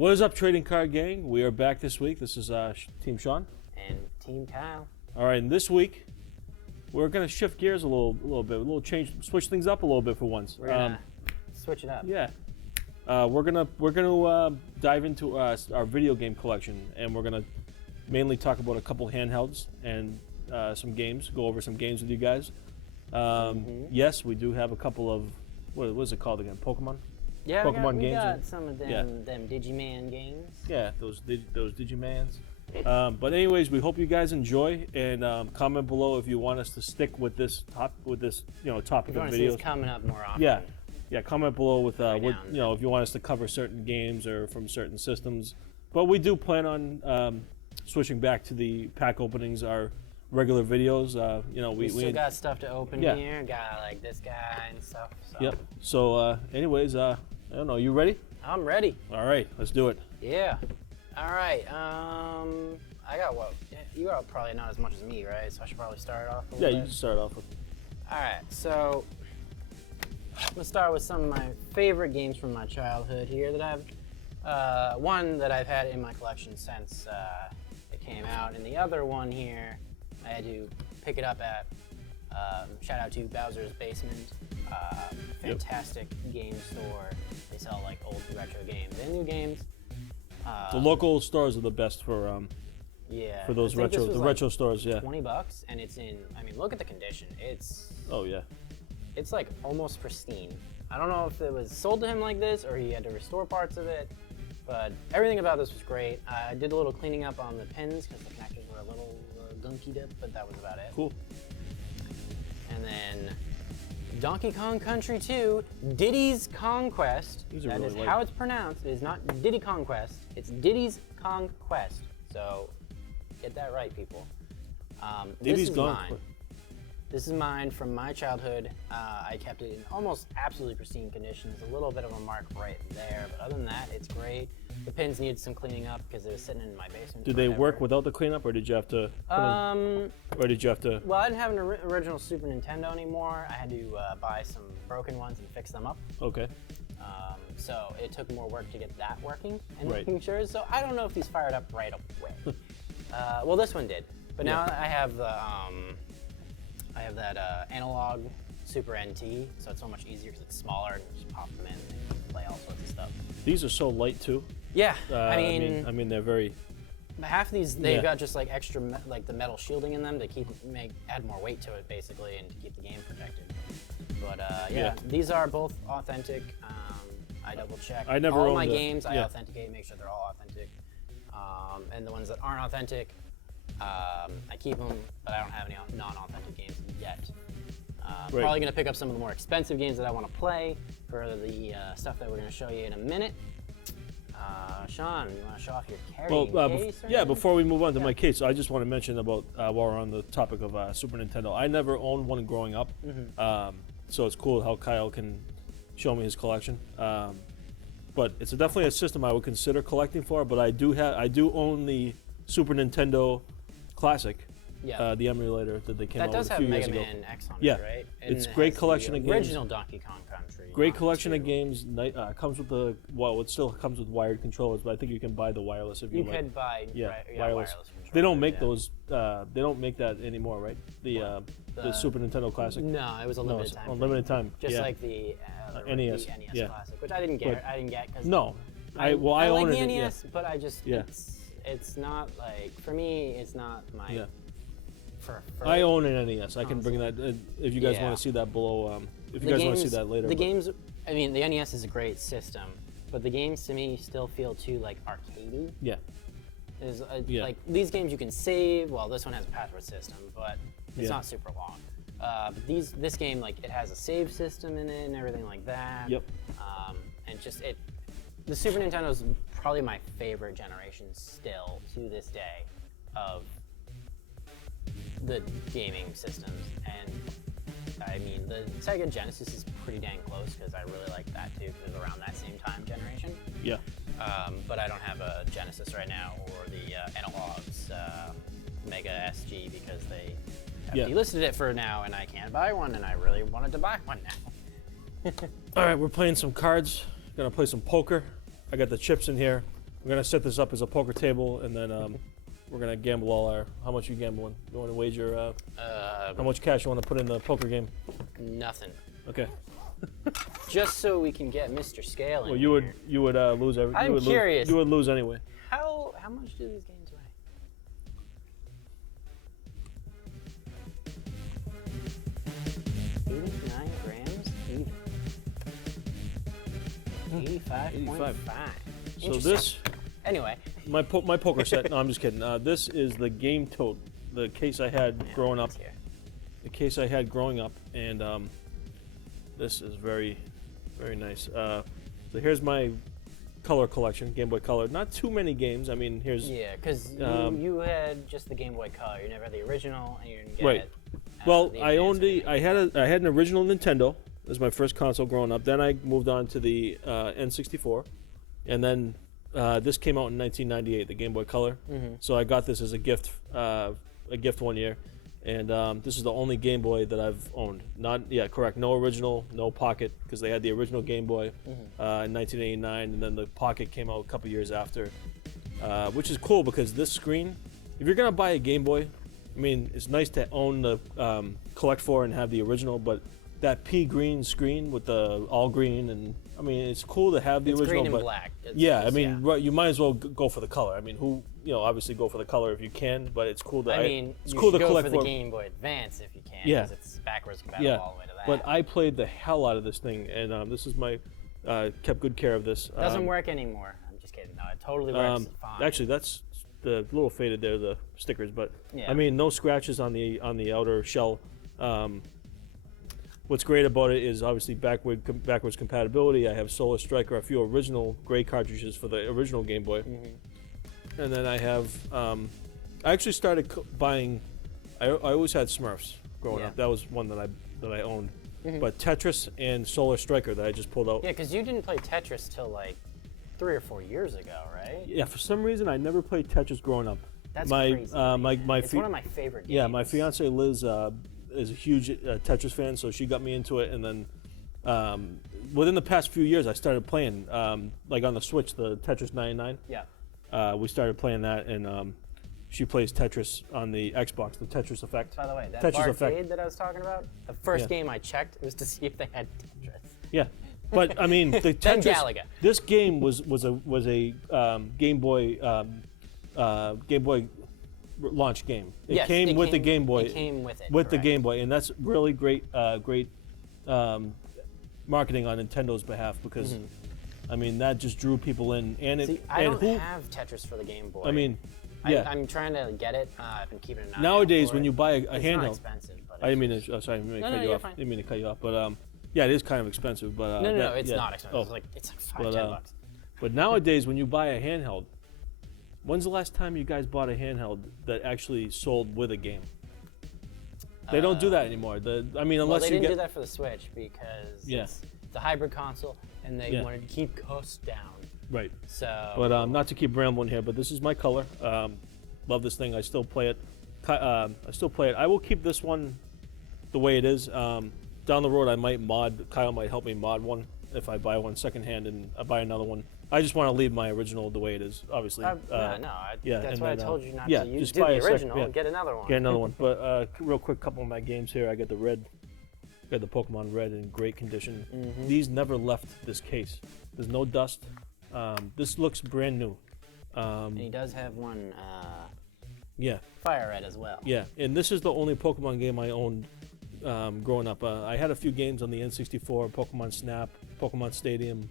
What is up, Trading Card Gang? We are back this week. This is Team Sean. And Team Kyle. All right, and this week, we're going to shift gears a little bit, switch things up a little bit for once. We're going to switch it up. Yeah. We're gonna dive into our video game collection, and we're going to mainly talk about a couple handhelds and some games, go over some games with you guys. Yes, we do have a couple of, what is it called again? Pokemon? Yeah, Pokemon we games. got some of them Digiman games. Yeah, those Digimans. But anyways, we hope you guys enjoy, and comment below if you want us to stick with this topic If of you want to see videos. this coming up more often. Yeah. Comment below with what, if you want us to cover certain games or from certain systems. But we do plan on switching back to the pack openings, our regular videos. We still got stuff to open here. Got like this guy and stuff. So. Yep. So, anyways, I don't know. You ready? I'm ready. All right, let's do it. Yeah. All right. I got what? You got probably not as much as me, right? So I should probably start off. You can start off with. All right. So I'm gonna start with some of my favorite games from my childhood here that I've. One that I've had in my collection since it came out, and the other one here I had to pick it up at. Shout out to Bowser's Basement. Fantastic game store. They sell like old retro games and new games. The local stores are the best for for those retro stores. Yeah. $20, and it's in. I mean, look at the condition. It's. Oh yeah. It's like almost pristine. I don't know if it was sold to him like this or he had to restore parts of it, but everything about this was great. I did a little cleaning up on the pins because the connectors were a little gunkied up, but that was about it. Cool. And then Donkey Kong Country 2, Diddy's Conquest. That is how it's pronounced. It is not Diddy Conquest. It's Diddy's Conquest. So get that right, people. This is mine. This is mine from my childhood. I kept it in almost absolutely pristine condition. There's a little bit of a mark right there, but other than that, it's great. The pins needed some cleaning up because it was sitting in my basement. Did they work without the cleanup, or did you have to? Or did you have to? Well, I didn't have an original Super Nintendo anymore. I had to buy some broken ones and fix them up. Okay. So it took more work to get that working and making sure. So I don't know if these fired up right away. Well, this one did, but now I have the that analog Super NT, so it's so much easier because it's smaller and you just pop them in and play all sorts of stuff. These are so light too. Yeah, I mean they're very. Half of these they've got just like extra like the metal shielding in them to add more weight to it basically and to keep the game protected. But these are both authentic. I double check all my games. I authenticate, make sure they're all authentic. And the ones that aren't authentic, I keep them, but I don't have any non-authentic games yet. Probably going to pick up some of the more expensive games that I want to play for the stuff that we're going to show you in a minute. Sean, you want to show off your carrying case? Before we move on to my case, I just want to mention about while we're on the topic of Super Nintendo. I never owned one growing up, so it's cool how Kyle can show me his collection. But it's definitely a system I would consider collecting for. But I do own the Super Nintendo Classic. Yeah. The emulator that they came out with a few years ago. That does have Mega Man X on it, right? And it's great collection of games. Original Donkey Kong Country. Great collection of games. Comes with it still comes with wired controllers, but I think you can buy the wireless if you like. You could buy wireless controllers. They don't make those. They don't make that anymore, right? The Super Nintendo Classic. No, it was a limited time. Limited time. Just like the NES. The NES Classic, which I didn't get. I didn't get because I like own the NES, but I just it's not like for me. It's not my. Yeah. For I own an NES. I can bring that if you guys want to see that below. If you guys want to see that later. The games, I mean, the NES is a great system, but the games to me still feel too like arcadey. Yeah. Like these games you can save. Well, this one has a password system, but it's not super long. But this game, like, it has a save system in it and everything like that. Yep. And the Super Nintendo is probably my favorite generation still to this day of the gaming systems. And I mean, the Sega Genesis is pretty dang close because I really like that too because it was around that same time generation. Yeah. But I don't have a Genesis right now or the Analogs Mega SG because they have delisted it for now and I can't buy one and I really wanted to buy one now. All right, we're playing some cards. Gonna play some poker. I got the chips in here. We're gonna set this up as a poker table, and then we're gonna gamble all our. How much you gambling? You want to wager? How much cash you want to put in the poker game? Nothing. Okay. Just so we can get Mr. Scale in Well, here. you would lose every. I'm you would curious. You would lose anyway. How much do these games weigh? 89 grams even. 85.5. So this, Anyway, my poker set. No, I'm just kidding. This is the game tote, the case I had growing up. here. The case I had growing up, and this is very, very nice. So here's my color collection, Game Boy Color. Not too many games. I mean, here's Yeah, because you had just the Game Boy Color. You never had the original, and you didn't get Right. it. well, the I owned Advance or anything. I had an original Nintendo. It was my first console growing up. Then I moved on to the N64, and then this came out in 1998, the Game Boy Color. So I got this as a gift one year, and this is the only Game Boy that I've owned. Correct. No original, no Pocket, because they had the original Game Boy in 1989, and then the Pocket came out a couple years after, which is cool because this screen, if you're gonna buy a Game Boy, I mean, it's nice to own the collect for and have the original, but that pea green screen with the all green, and I mean, it's cool to have the It's original. green and but black. It's yeah, I just- mean, right, you might as well go for the color. I mean, obviously go for the color if you can, but it's cool to. I mean, it's you cool should to go collect for the Game Boy Advance if you can, Yeah. because it's backwards compatible all the way to that. But I played the hell out of this thing, and this is my kept good care of this. Doesn't work anymore. I'm just kidding. No, it totally works fine. Actually, that's the little faded there, the stickers, but Yeah. I mean, no scratches on the outer shell. What's great about it is obviously backwards compatibility. I have Solar Striker, a few original gray cartridges for the original Game Boy, and then I have. I actually started buying. I always had Smurfs growing Yeah. up. That was one that I owned. But Tetris and Solar Striker that I just pulled out. Yeah, because you didn't play Tetris till like 3 or 4 years ago, right? Yeah, for some reason I never played Tetris growing up. That's my crazy. my It's one of my favorite games. yeah, my fiance Liz is a huge Tetris fan, so she got me into it, and then within the past few years I started playing like on the Switch, the Tetris 99. Yeah. We started playing that, and she plays Tetris on the Xbox, the Tetris Effect. By the way, that Tetris Effect. barcade that I was talking about, the first Yeah. game I checked was to see if they had Tetris. Yeah, but I mean the Then Tetris. Galaga. This game was a Game Boy launch game. It Yes, came with the Game Boy. It came with it. With the correct. Game Boy, and that's really great marketing on Nintendo's behalf, because I mean that just drew people in, and See, it I and don't have Tetris for the Game Boy. I mean, yeah. I'm trying to get it. I've been keeping an eye out Nowadays, for when it. you buy a It's not handheld, expensive, but I didn't it's mean to. Sorry, I didn't mean to No, cut you you're off. fine. Didn't mean to cut you off, but yeah, it is kind of expensive. But No, it's yeah. not expensive. Oh. It's like it's like But, $5-10. But nowadays, when you buy a handheld, when's the last time you guys bought a handheld that actually sold with a game? They don't do that anymore. I mean, Well, unless they you didn't get do that for the Switch because Yeah. it's a hybrid console, and they Yeah. wanted to keep costs down. right. So, But not to keep rambling here, but this is my color. Love this thing. I still play it. I will keep this one the way it is. Down the road, I might mod. Kyle might help me mod one if I buy one secondhand and I buy another one. I just want to leave my original the way it is, obviously. yeah, yeah, that's and why I then, told you not yeah, to use just do buy the a sec- original yeah. and get another one. Get another one. But real quick, couple of my games here. I got the red. Got the Pokemon Red in great condition. These never left this case. There's no dust. This looks brand new. And he does have one Yeah, Fire Red as well. yeah. And this is the only Pokemon game I owned growing up. I had a few games on the N64, Pokemon Snap, Pokemon Stadium.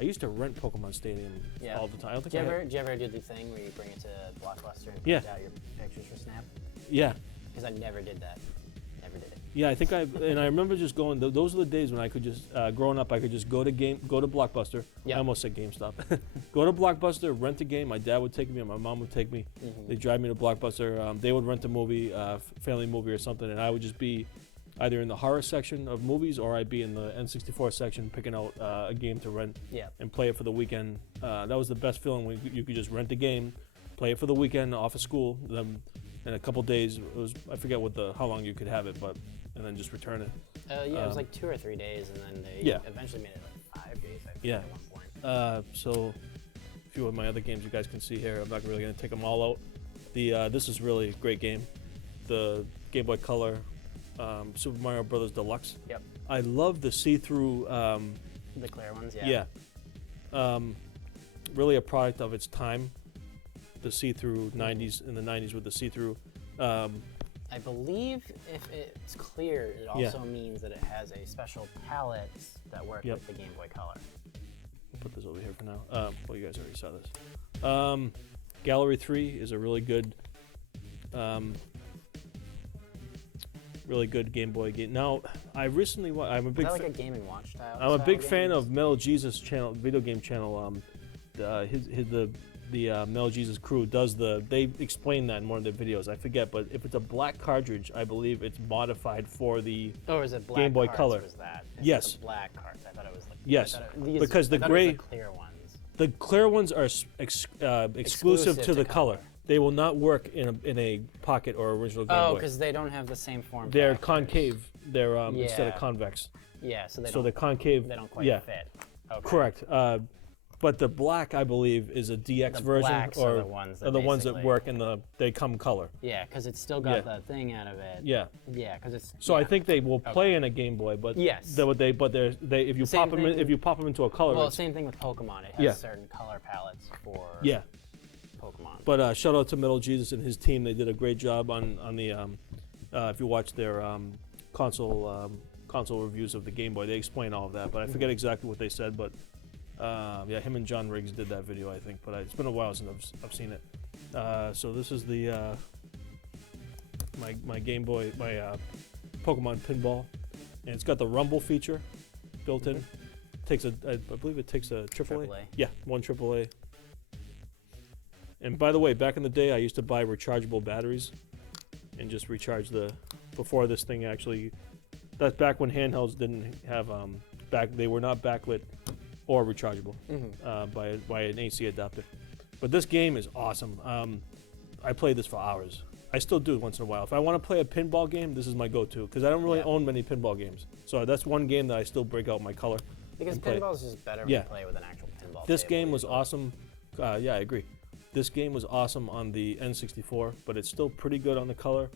I used to rent Pokemon Stadium Yeah. all the time. I don't think Did you ever do the thing where you bring it to Blockbuster and Yeah. print out your pictures for Snap? Yeah. Because I never did that. Never did it. Yeah, I think I remember just going. Those are the days when I could just growing up. I could just go to Blockbuster. Yeah. I almost said GameStop. Go to Blockbuster, rent a game. My dad would take me, and my mom would take me. They'd drive me to Blockbuster. They would rent a movie, family movie or something, and I would just be either in the horror section of movies or I'd be in the N64 section picking out a game to rent Yeah. and play it for the weekend. That was the best feeling when you could just rent a game, play it for the weekend off of school. Then in a couple days, I forget how long you could have it, and then just return it. Yeah, it was like 2 or 3 days, and then they Yeah. eventually made it like 5 days, I think, Yeah. at one point. So few of my other games you guys can see here. I'm not really going to take them all out. This is really a great game. The Game Boy Color Super Mario Brothers Deluxe. Yep. I love the see-through. The clear ones, yeah. Yeah. Really a product of its time. The see-through 90s, in the 90s with the see-through. I believe if it's clear, it also means that it has a special palette that works with the Game Boy Color. We'll put this over here for now. Well, you guys already saw this. Gallery 3 is a really good Game Boy game. Now, I recently I'm a big Is that like a Game & Watch style? I'm a big fan of Metal Jesus channel, video game channel. The Metal Jesus crew does they explain that in one of their videos. I forget, but if it's a black cartridge, I believe it's modified for the is it black Game Boy cards Color. Was that? Yes. The black cards. I thought it was like yes, because the gray the clear ones. The clear ones are exclusive to the color. They will not work in a pocket or original Game Boy. Oh, because they don't have the same form. They're concave. They're instead of convex. Yeah, so they're concave. They don't quite fit. Okay. Correct. But the black, I believe, is a DX version, or the ones that work in they come color. Yeah, because it's still got the thing out of it. Yeah. Yeah, because it's. So I think they will play in a Game Boy, but yes. If you pop them into a color. Well, same thing with Pokemon. It has certain color palettes for. Yeah. Pokemon. But shout out to Metal Jesus and his team. They did a great job on the. If you watch their console reviews of the Game Boy, they explain all of that. But I forget exactly what they said, but. Him and John Riggs did that video, I think, but it's been a while since I've seen it. So this is the my Game Boy, my Pokemon Pinball, and it's got the rumble feature built in. Takes I believe it takes a AAA. Yeah, one AAA. And by the way, back in the day, I used to buy rechargeable batteries and just recharge before this thing actually. That's back when handhelds didn't have they were not backlit or rechargeable by an AC adapter. But this game is awesome. I played this for hours. I still do once in a while. If I want to play a pinball game, this is my go-to because I don't really own many pinball games. So that's one game that I still break out my color. Because pinball is just better when you play with an actual pinball. This game was awesome. I agree. This game was awesome on the N64, but it's still pretty good on the color.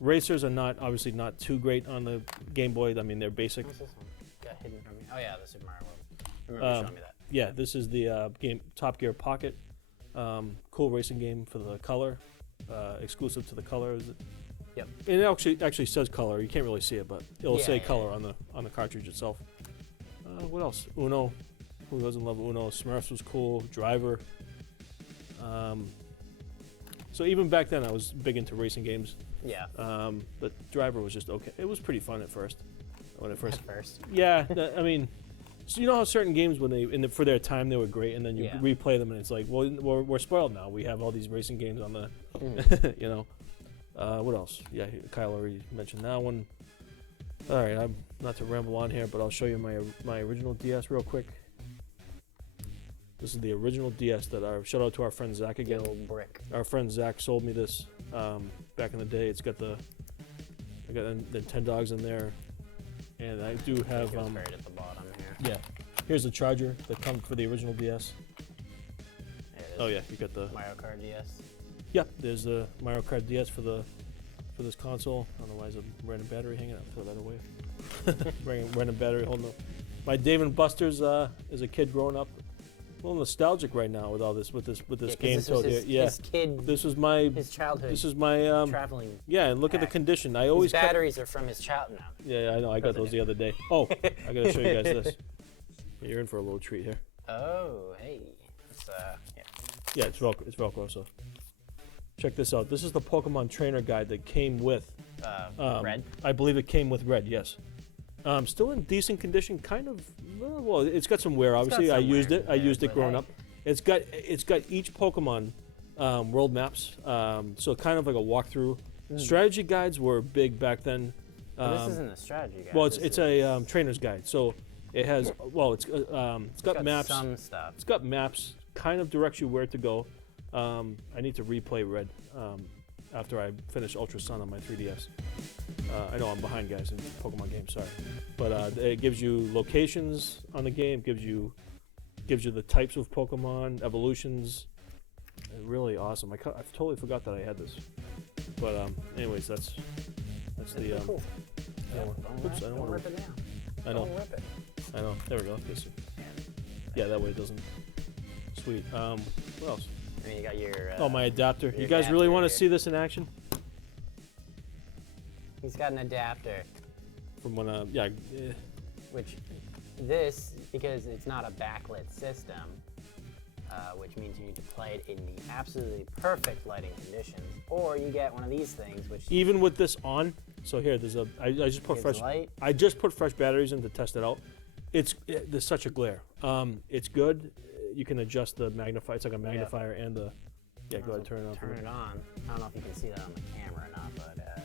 Racers are obviously not too great on the Game Boy. I mean, they're basic. What's this one? Got hidden from me. Oh yeah, the Super Mario World. I remember showing me that. Yeah, this is the game Top Gear Pocket. Cool racing game for the color, exclusive to the color. Yep. And it actually says color. You can't really see it, but it'll say color on the cartridge itself. What else? Uno. Who doesn't love Uno? Smurfs was cool. Driver. So even back then, I was big into racing games. Yeah. But Driver was just okay. It was pretty fun at first. At first. Yeah, I mean, so you know how certain games for their time they were great, and then you replay them and it's like, well, we're spoiled now. We have all these racing games on the, you know. What else? Yeah, Kyle already mentioned that one. All right, I'm not to ramble on here, but I'll show you my original DS real quick. This is the original DS that shout out to our friend Zach again. Old brick. Our friend Zach sold me this back in the day. I got the Nintendogs in there, and I do have. It's buried at the bottom here. Yeah, here's the charger that comes for the original DS. Oh yeah, you got the Mario Kart DS. Yeah, there's the Mario Kart DS for this console. I don't know why there's a random battery hanging out. Throw that away. Random battery holding up. My Dave and Buster's as a kid growing up. A little nostalgic right now with all this with this game. His kid. This was his childhood. This is my traveling. Yeah, and look at the condition. I always his batteries are from his childhood now. Yeah, I know. I got those the other day. Oh, I gotta show you guys this. You're in for a little treat here. Oh, hey. It's Yeah, it's Velcro. It's Velcro. So check this out. This is the Pokemon Trainer Guide that came with Red. I believe it came with Red. Yes. Still in decent condition. Kind of. Well, it's got some wear. Obviously, I used it. I used it growing up. It's got each Pokemon world maps. So kind of like a walkthrough. Strategy guides were big back then. This isn't a strategy guide. Well, it's a trainer's guide. So it has it's got maps. Some stuff. It's got maps. Kind of directs you where to go. I need to replay Red after I finish Ultra Sun on my 3DS. I know I'm behind, guys, in Pokemon games. Sorry, but it gives you locations on the game. Gives you Gives you the types of Pokemon, evolutions. Really awesome. I totally forgot that I had this. But anyways, that's the cool. oops, I don't want to rip it now. I know. Don't rip it. I know. There we go. Yeah, that way it doesn't. Sweet. What else? I mean, you got your. Oh, my adapter. your You guys really adapter want to here. see this in action? He's got an adapter, From when yeah. which this, because it's not a backlit system, which means you need to play it in the absolutely perfect lighting conditions, or you get one of these things, which Even with this on, so here there's a. I just put gives fresh. light. I just put fresh batteries in to test it out. There's such a glare. It's good. You can adjust the magnifier. It's like a magnifier and the. Yeah, go ahead, turn it on. Turn it on. I don't know if you can see that on the camera or not, but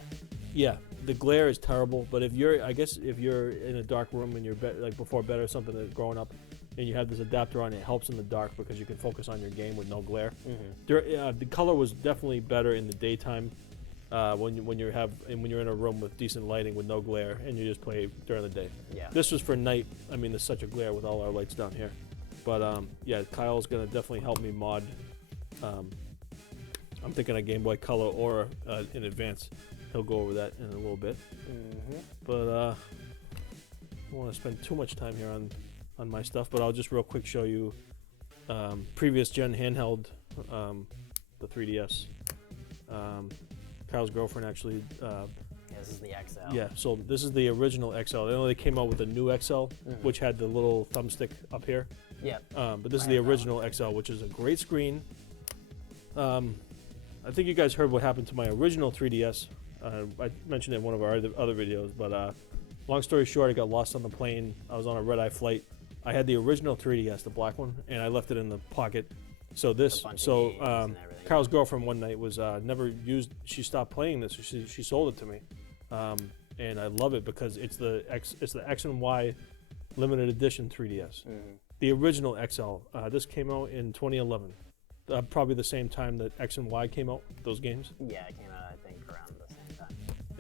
Yeah, the glare is terrible. But if you're in a dark room and you're like before bed or something, growing up, and you have this adapter on, it helps in the dark because you can focus on your game with no glare. The color was definitely better in the daytime when you're in a room with decent lighting with no glare and you just play during the day. yeah. This was for night. I mean, there's such a glare with all our lights down here. But yeah, Kyle's gonna definitely help me mod. I'm thinking a Game Boy Color or in Advance. He'll go over that in a little bit. But I don't want to spend too much time here on my stuff. But I'll just real quick show you previous gen handheld, the 3DS. Kyle's girlfriend actually. This is the XL. Yeah, so this is the original XL. I know they came out with a new XL, which had the little thumbstick up here. Yep. But this is the original XL, which is a great screen. I think you guys heard what happened to my original 3DS. I mentioned it in one of our other videos, but long story short, I got lost on the plane. I was on a red-eye flight. I had the original 3DS, the black one, and I left it in the pocket. So Kyle's girlfriend one night was never used. She stopped playing this. She sold it to me, and I love it because it's the X and Y limited edition 3DS. The original XL. This came out in 2011, probably the same time that X and Y came out. Those games. Yeah, it came out I think around the same time.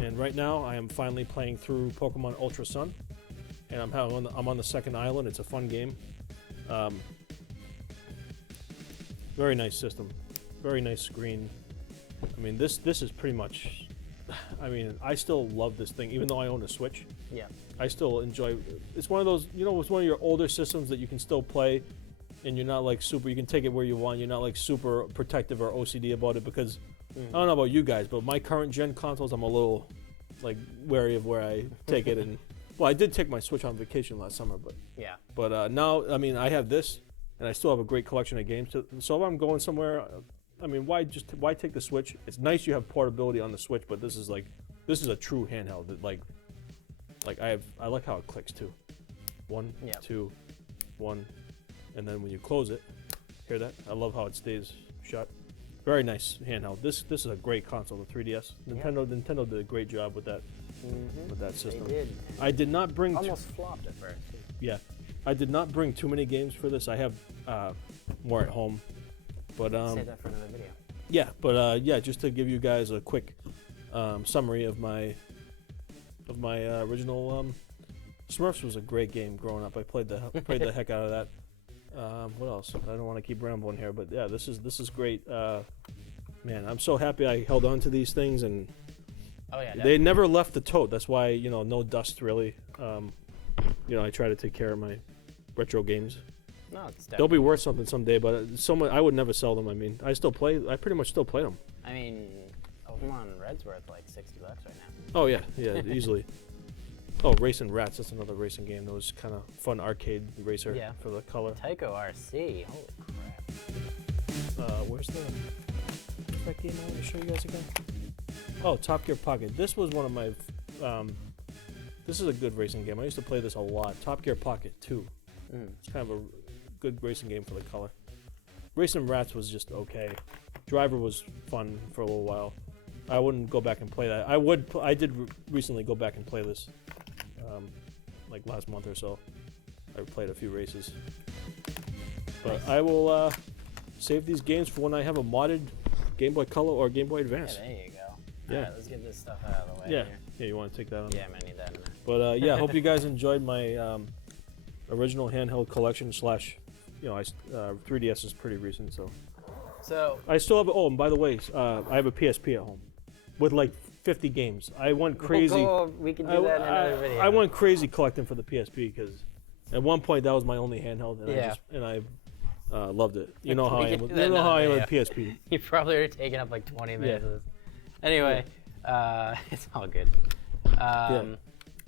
And right now, I am finally playing through Pokemon Ultra Sun, and I'm on the second island. It's a fun game. Very nice system, very nice screen. I mean, this is pretty much. I mean, I still love this thing, even though I own a Switch. Yeah. I still enjoy. It's one of those, it's one of your older systems that you can still play, and you're not like super. You can take it where you want. You're not like super protective or OCD about it because I don't know about you guys, but my current gen consoles, I'm a little like wary of where I take it. And well, I did take my Switch on vacation last summer, but Yeah. But now, I mean, I have this, and I still have a great collection of games. So if I'm going somewhere, I mean, why take the Switch? It's nice you have portability on the Switch, but this is a true handheld. That like I like how it clicks too. 1, Yep. 2, 1, and then when you close it, hear that? I love how it stays shut. Very nice handheld. This is a great console, the 3DS. Nintendo did a great job with that system. They did. I did not bring Almost flopped at first. yeah, I did not bring too many games for this. I have more at home, but Save that for another video. yeah, but yeah, just to give you guys a quick summary of my original Smurfs was a great game growing up. I played the heck out of that. What else? I don't want to keep rambling here, but yeah, this is great. Man, I'm so happy I held on to these things, and Oh yeah. they never left the tote. That's why no dust really. I try to take care of my retro games. No, it's They'll definitely. be worth something someday, but I would never sell them. I mean, I pretty much still play them. I mean, Pokemon Red's worth like $60 right now. Oh yeah, easily. Oh, Racing Rats, that's another racing game. That was kind of fun arcade racer for the color. Tycho RC. Holy crap. Where's that game I want to show you guys again? Oh, Top Gear Pocket. This was one of my. This is a good racing game. I used to play this a lot. Top Gear Pocket 2. It's kind of a good racing game for the color. Racing Rats was just okay. Driver was fun for a little while. I wouldn't go back and play that. I did recently go back and play this, like last month or so. I played a few races. But Nice. I will save these games for when I have a modded Game Boy Color or Game Boy Yeah, Advance. there you go. Yeah. Alright, let's get this stuff out of the way Yeah, here. yeah. You want to take that on? Yeah, I'm gonna need that in a minute. But yeah, I hope you guys enjoyed my original handheld collection / 3DS is pretty recent, so. So I still have. Oh, and by the way, I have a PSP at home with like 50 games. I went crazy. we can do that in another video. I went crazy collecting for the PSP because at one point that was my only handheld, and I loved it. You know how I am. With PSP. You probably are taking up like 20 minutes of this. Anyway, it's all good.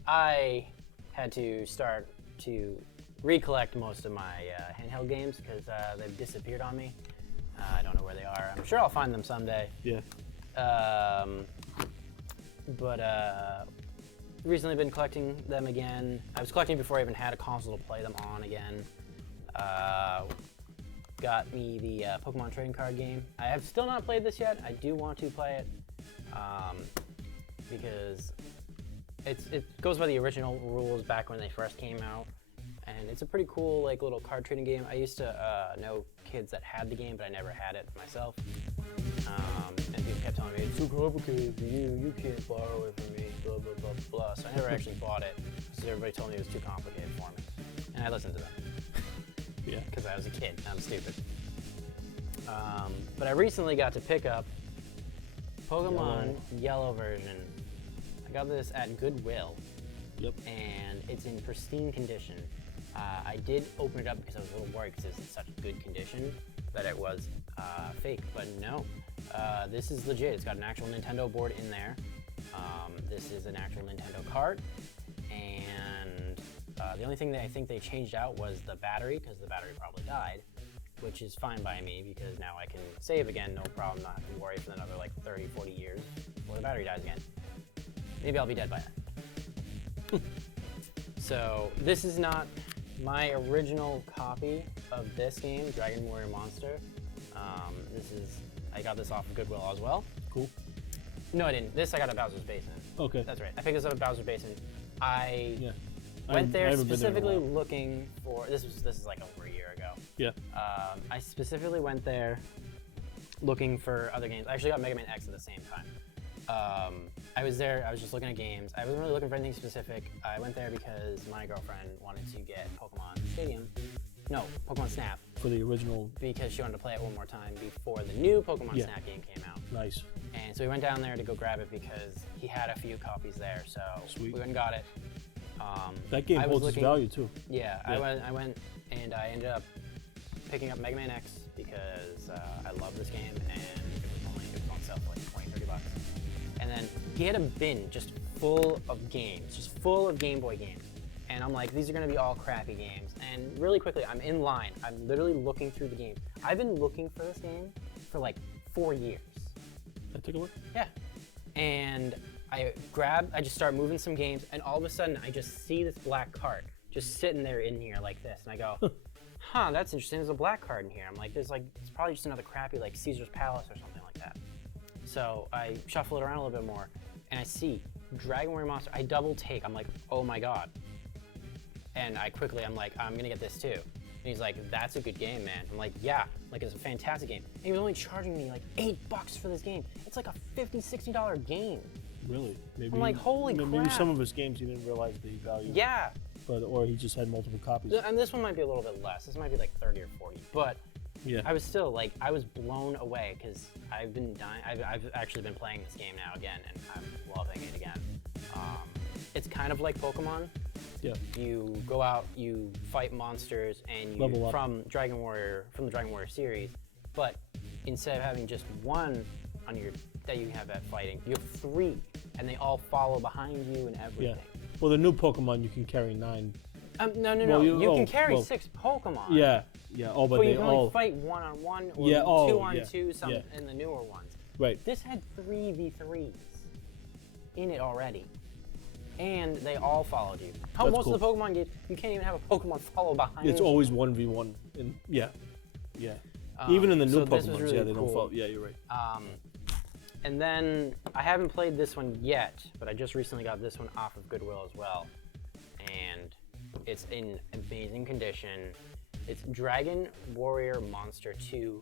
I had to start to recollect most of my handheld games because they've disappeared on me. I don't know where they are. I'm sure I'll find them someday. Yeah. But recently been collecting them again. I was collecting before I even had a console to play them on again. Got me the Pokemon trading card game. I have still not played this yet. I do want to play it because it goes by the original rules back when they first came out. And it's a pretty cool like little card trading game. I used to know kids that had the game, but I never had it myself. And people kept telling me, it's too complicated for you, you can't borrow it from me, blah, blah, blah, blah. So I never actually bought it, because everybody told me it was too complicated for me. And I listened to them. Yeah. Because I was a kid, and I'm stupid. But I recently got to pick up Pokemon Yellow version. I got this at Goodwill. Yep. And it's in pristine condition. I did open it up because I was a little worried because it's in such good condition that it was fake, but no. This is legit. It's got an actual Nintendo board in there. This is an actual Nintendo cart, and the only thing that I think they changed out was the battery, because the battery probably died, which is fine by me because now I can save again, no problem, not have to worry for another like 30, 40 years before the battery dies again. Maybe I'll be dead by then. So this is not my original copy of this game, Dragon Warrior Monster. I got this off of Goodwill as well. Cool. No, I didn't. This I got at Bowser's Basement. Okay. That's right. I picked this up at Bowser's Basement. I went there specifically looking for. This is like over a year ago. Yeah. I specifically went there looking for other games. I actually got Mega Man X at the same time. I was there. I was just looking at games. I wasn't really looking for anything specific. I went there because my girlfriend wanted to get Pokemon Stadium. No, Pokemon Snap. For the original. Because she wanted to play it one more time before the new Pokemon Snap game came out. Nice. And so we went down there to go grab it because he had a few copies there. So Sweet. We went and got it. That game holds its value too. Yeah, I went and I ended up picking up Mega Man X because I love this game and it was on sale for like 20, 30 bucks. And then he had a bin just full of games, just full of Game Boy games. And I'm like, these are gonna be all crappy games. And really quickly, I'm in line. I'm literally looking through the games. I've been looking for this game for like 4 years. I took a look? Yeah. And I just start moving some games, and all of a sudden, I just see this black cart just sitting there in here like this. And I go, huh, that's interesting. There's a black cart in here. I'm like, it's probably just another crappy like Caesar's Palace or something like that. So I shuffle it around a little bit more, and I see Dragon Warrior Monster. I double take. I'm like, oh my God. And I'm like, I'm gonna get this too. And he's like, that's a good game, man. I'm like, yeah, like it's a fantastic game. And he was only charging me like $8 for this game. It's like a $50, $60 game. Really? Maybe. I'm like, holy crap. Maybe some of his games he didn't realize the value. Yeah. Or he just had multiple copies. And this one might be a little bit less. This might be like 30 or 40. But yeah, I was still like, I was blown away because I've been dying. I've actually been playing this game now again, and I'm loving it again. It's kind of like Pokemon. Yeah. You go out, you fight monsters, and you level up from the Dragon Warrior series. But instead of having just one on that you have at fighting, you have 3, and they all follow behind you and everything. Yeah. Well, the new Pokemon you can carry 9. No. You can carry 6 Pokemon. Yeah. Yeah. Oh, but you they can all only fight 1-on-1 or 2-on-2. Some in the newer ones. Right. This had 3v3s in it already. And they all followed you. Most of the Pokemon games, you can't even have a Pokemon follow behind you. It's always 1v1. Yeah. Even in the new Pokemon, really they don't follow. Yeah, you're right. And then I haven't played this one yet, but I just recently got this one off of Goodwill as well. And it's in amazing condition. It's Dragon Warrior Monster 2,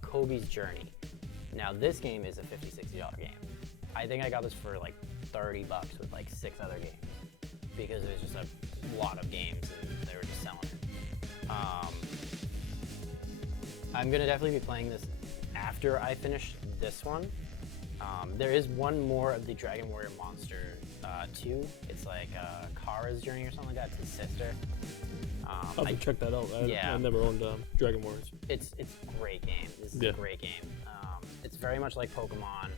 Kobe's Journey. Now this game is a $50, $60 game. I think I got this for like $30 with like 6 other games because it was just a lot of games and they were just selling it. I'm gonna definitely be playing this after I finish this one. There is one more of the Dragon Warrior Monster 2. It's like Kara's Journey or something like that. It's his sister. I'll have to check that out. I never owned Dragon Warriors. It's a great game. This is a great game. It's very much like Pokemon.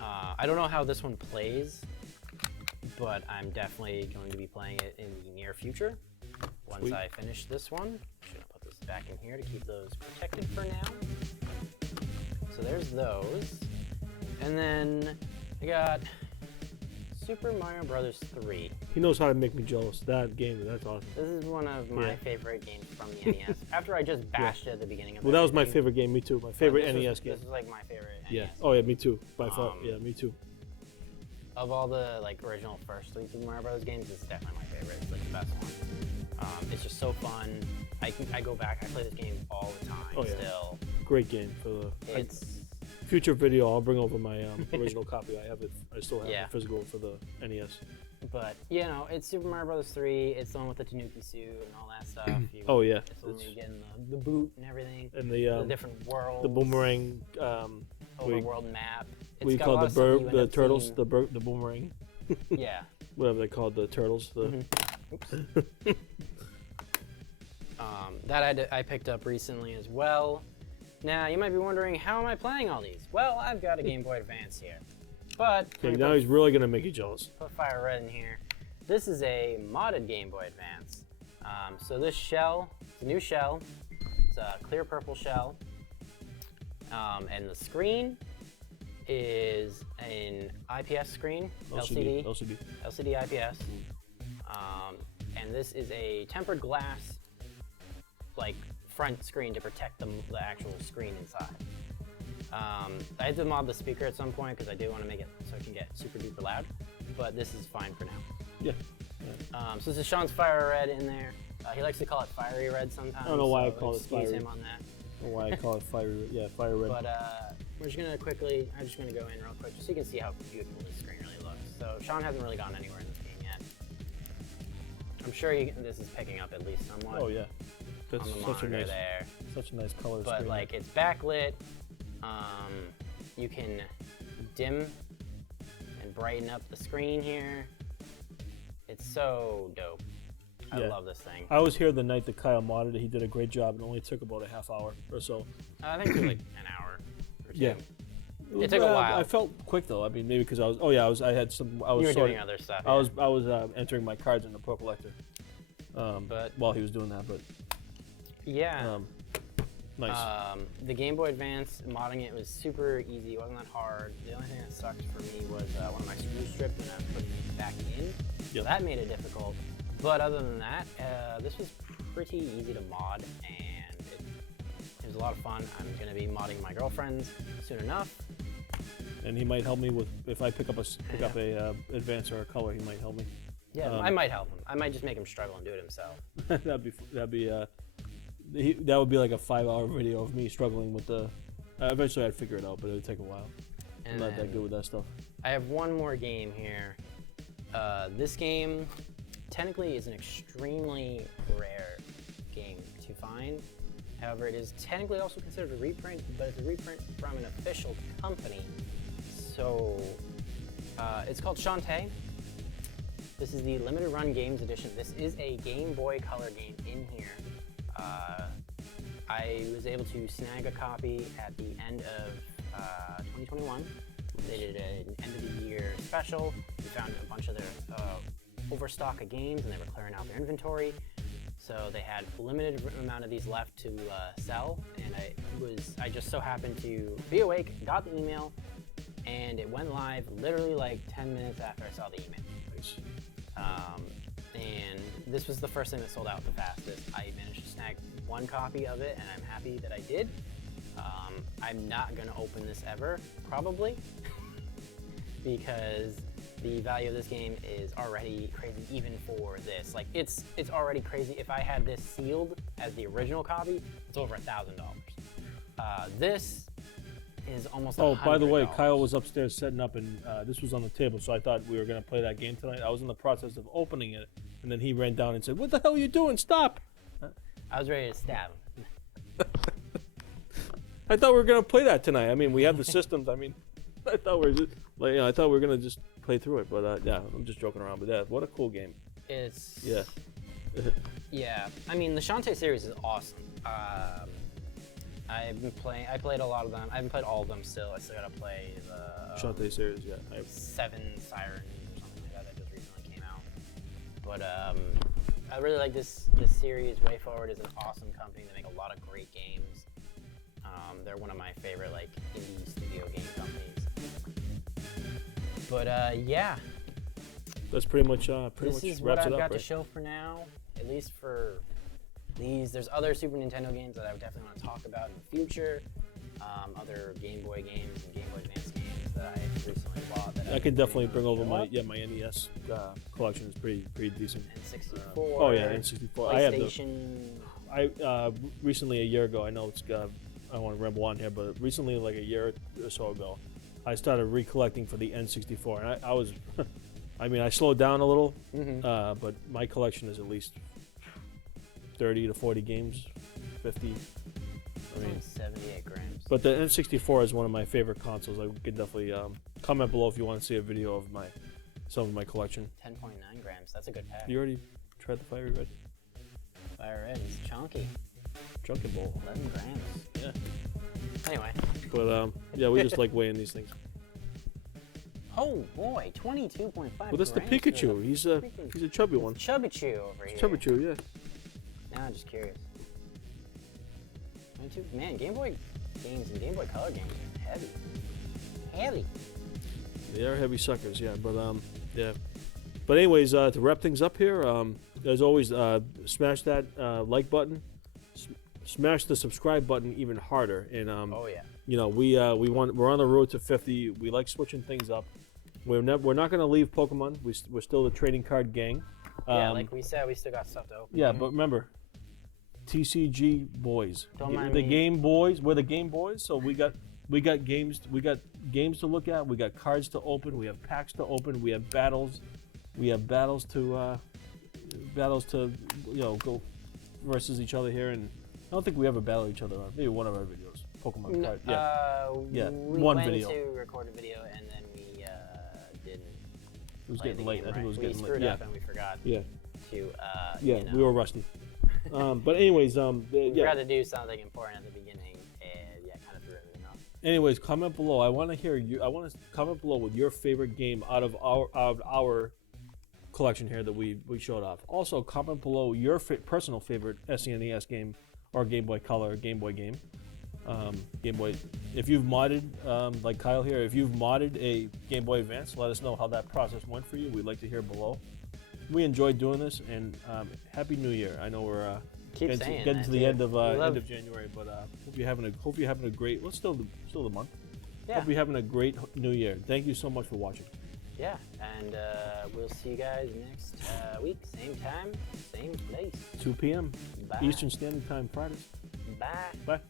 I don't know how this one plays, but I'm definitely going to be playing it in the near future. Once I finish this one, I'm gonna put this back in here to keep those protected for now. So there's those. And then I got Super Mario Brothers 3. He knows how to make me jealous. That game, that's awesome. This is one of my favorite games from the NES. After I just bashed it at the beginning of Well, that was my favorite game, me too. My favorite NES game. This is like my favorite Yeah. NES. Oh yeah, me too. By far. Yeah, me too. Of all the like original first 3 Super Mario Brothers games, this is definitely my favorite. It's like the best one. It's just so fun. I go back. I play this game all the time. Still. Great game for the. Future video, I'll bring over my original copy. I have it. I still have it physical for the NES. But you know, it's Super Mario Brothers 3. It's the one with the Tanuki suit and all that stuff. It's the one you get in the boot and everything. And the different worlds. The boomerang. Overworld map. What do you call the turtles? The boomerang. Yeah. Whatever they called the turtles. Oops. That I picked up recently as well. Now, you might be wondering, how am I playing all these? Well, I've got a Game Boy Advance here. But now he's really going to make you jealous. Put Fire Red in here. This is a modded Game Boy Advance. So this shell, it's a new shell. It's a clear purple shell. And the screen is an IPS screen, LCD IPS. And this is a tempered glass, like front screen to protect the actual screen inside. I had to mod the speaker at some point because I do want to make it so it can get super duper loud, but this is fine for now. Yeah. So this is Sean's Fire Red in there. He likes to call it Fiery Red sometimes. I don't know why I call it Fiery. Fiery. Him on that. I don't know why I call it Fiery. Yeah, Fire Red. But we're just gonna quickly. I'm just gonna go in real quick just so you can see how beautiful this screen really looks. So Sean hasn't really gone anywhere in this game yet. I'm sure this is picking up at least somewhat. Oh yeah. That's on the monitor there. Such a nice color but screen. Like it's backlit. You can dim and brighten up the screen here. It's so dope. I love this thing. I was here the night that Kyle modded it. He did a great job. It only took about a half hour or so. I think it was like an hour or two. Yeah. It took a while. I felt quick though. I mean, maybe because I was. I had some. I was. You were doing other stuff. I was entering my cards in the Pro Collector. But while he was doing that, but. Yeah. Nice. The Game Boy Advance, modding it was super easy. It wasn't that hard. The only thing that sucked for me was one of my screws stripped when I was putting it back in. So that made it difficult. But other than that, this was pretty easy to mod, and it was a lot of fun. I'm going to be modding my girlfriend's soon enough. And he might help me with if I pick up a Advance or a Color. He might help me. Yeah, I might help him. I might just make him struggle and do it himself. That would be like a 5-hour video of me struggling with the. Eventually, I'd figure it out, but it would take a while. I'm not that good with that stuff. I have one more game here. This game technically is an extremely rare game to find. However, it is technically also considered a reprint, but it's a reprint from an official company. So it's called Shantae. This is the Limited Run Games Edition. This is a Game Boy Color game in here. I was able to snag a copy at the end of 2021. They did an end of the year special. We found a bunch of their overstock of games, and they were clearing out their inventory. So they had a limited amount of these left to sell, and I just so happened to be awake, got the email, and it went live literally like 10 minutes after I saw the email. Nice. And this was the first thing that sold out the fastest. I managed to snag one copy of it, and I'm happy that I did. I'm not going to open this ever, probably, because the value of this game is already crazy even for this. Like, it's already crazy. If I had this sealed as the original copy, it's over $1,000. This is almost $100. Oh, by the way, Kyle was upstairs setting up, and this was on the table, so I thought we were going to play that game tonight. I was in the process of opening it, and then he ran down and said, "What the hell are you doing? Stop!" I was ready to stab him. I thought we were gonna play that tonight. I mean, we have the systems. I mean, I thought we were just like, I thought we were gonna just play through it. But yeah, I'm just joking around. But yeah, what a cool game. It's Yeah. yeah. I mean, the Shantae series is awesome. I've been playing. I played a lot of them. I haven't played all of them still. I still gotta play the Shantae series. Yeah. 7 Sirens or something like that that just recently came out. But I really like this series. Way Forward is an awesome company. They make a lot of great games. They're one of my favorite like indie studio game companies. But yeah, That's pretty much this is what wraps I've it up. got to Right? show for now. At least for these. There's other Super Nintendo games that I would definitely want to talk about in the future. Other Game Boy games and Game Boy Advance games that I recently bought. That I can definitely really bring over wanna show my NES collection is pretty decent. N64. Oh yeah, N64. I have the. PlayStation. Recently a year ago. I know it's I don't want to ramble on here, but recently, like a year or so ago, I started recollecting for the N64, and I was, I mean, I slowed down a little, but my collection is at least 30 to 40 games, 50. I mean, 78 grams. but the N64 is one of my favorite consoles. I could definitely comment below if you want to see a video of some of my collection. 10.9 grams. That's a good pack. You already tried the Fiery Red? Fire Red is chunky. Drunken Bowl. 11 grams. Yeah. Anyway. But yeah, we just like weighing these things. Oh boy, 22.5 Well, that's the grams. Pikachu. He's a chubby one. Chubby Chew over here. Chubby Chew, yeah. Now I'm just curious. 22. Man, Game Boy games and Game Boy Color games are heavy. Heavy. They are heavy suckers, yeah. But yeah. But anyways, to wrap things up here, as always, smash that like button, smash the subscribe button even harder, and Oh yeah. you know we're on the road to 50. We like switching things up. We're not going to leave Pokemon. We're still the trading card gang. Yeah, like we said, we still got stuff to open. Yeah, but remember, TCG boys, Don't mind the me. Game Boys. We're the Game Boys, so we got games to look at. We got cards to open. We have packs to open. We have battles. We have battles to go versus each other here. And I don't think we ever battle each other on maybe one of our videos. Pokemon card. Yeah, We one went video. to record a video and then we didn't. It was play getting the late. game I think it was right. getting We late. screwed Yeah, up and we forgot yeah, to. yeah. You know, We were rusty. But anyways, we yeah. forgot to do something important at the beginning and yeah, kind of threw everything off. Anyways, comment below. I want to hear you. I want to comment below with your favorite game out of our collection here that we showed off. Also, comment below your personal favorite SNES game or Game Boy Color or Game Boy game. Game Boy. If you've modded, like Kyle here, if you've modded a Game Boy Advance, let us know how that process went for you. We'd like to hear below. We enjoyed doing this, and Happy New Year. I know we're Keep getting saying to that, the dude. end of We love- January, but hope you're having a great. Well, still the month. Yeah. Hope you're having a great New Year. Thank you so much for watching. Yeah, and we'll see you guys next week, same time, same place. 2 p.m. Bye. Eastern Standard Time, Fridays. Bye. Bye.